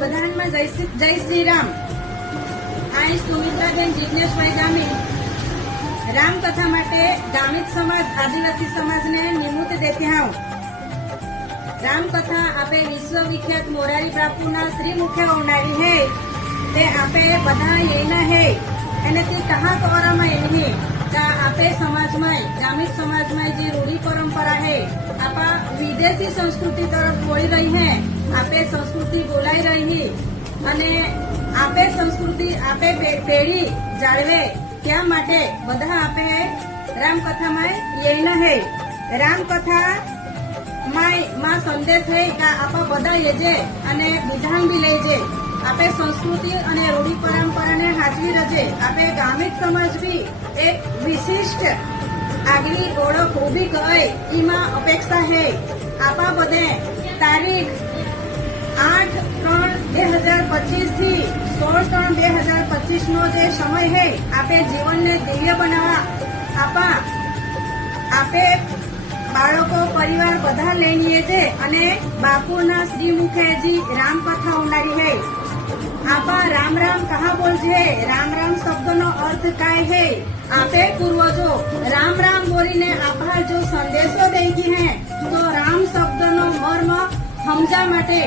બધામાં જય શ્રી રામ। आई सुमित्राबेन जिज्ञेशभाई गामित रामकथा माटे गामित समाज आदिवासी समाज ने निमूत देती हूँ। रामकथा आपे विश्व विख्यात मोरारी बापूना श्रीमुखे ओनारी है ते आपे बधा येना है अने ते कहा कवरामां एनी का आपे समाज में गामित समाज में जे रूढ़ी परंपरा है आपा विदेशी संस्कृति तरफ वળી रही है। आपे संस्कृति बोलाई रही अने आपे संस्कृति आपे पेढ़ी जाळवे त्या माटे बधा आपे रामकथा में येना है। रामकथा में संदेश है कि आपा बधा लेजे अने विधान भी लेजे। आपे संस्कृति अने रूढ़ी परंपरा ने हाचवी रजे। आपे गामित समाज भी एक विशिष्ट आगली ओळख उभी करे एमां अपेक्षा है। आपा बधे तारीख 8/3/2025 थी 16/3/2025 नो जे समय है आपे जीवन ने दिव्य बनावा आपे बाळको परिवार बधा लईने जे अने बापूना श्रीमुखे जी रामकथा उनारी है। आपा राम राम कहा बोलजे। राम राम शब्द नो अर्थ काय है। आपे पूर्वजो राम राम बोलीने आपा जो संदेशो देगी है तो राम शब्द नो मर्म समझा माटे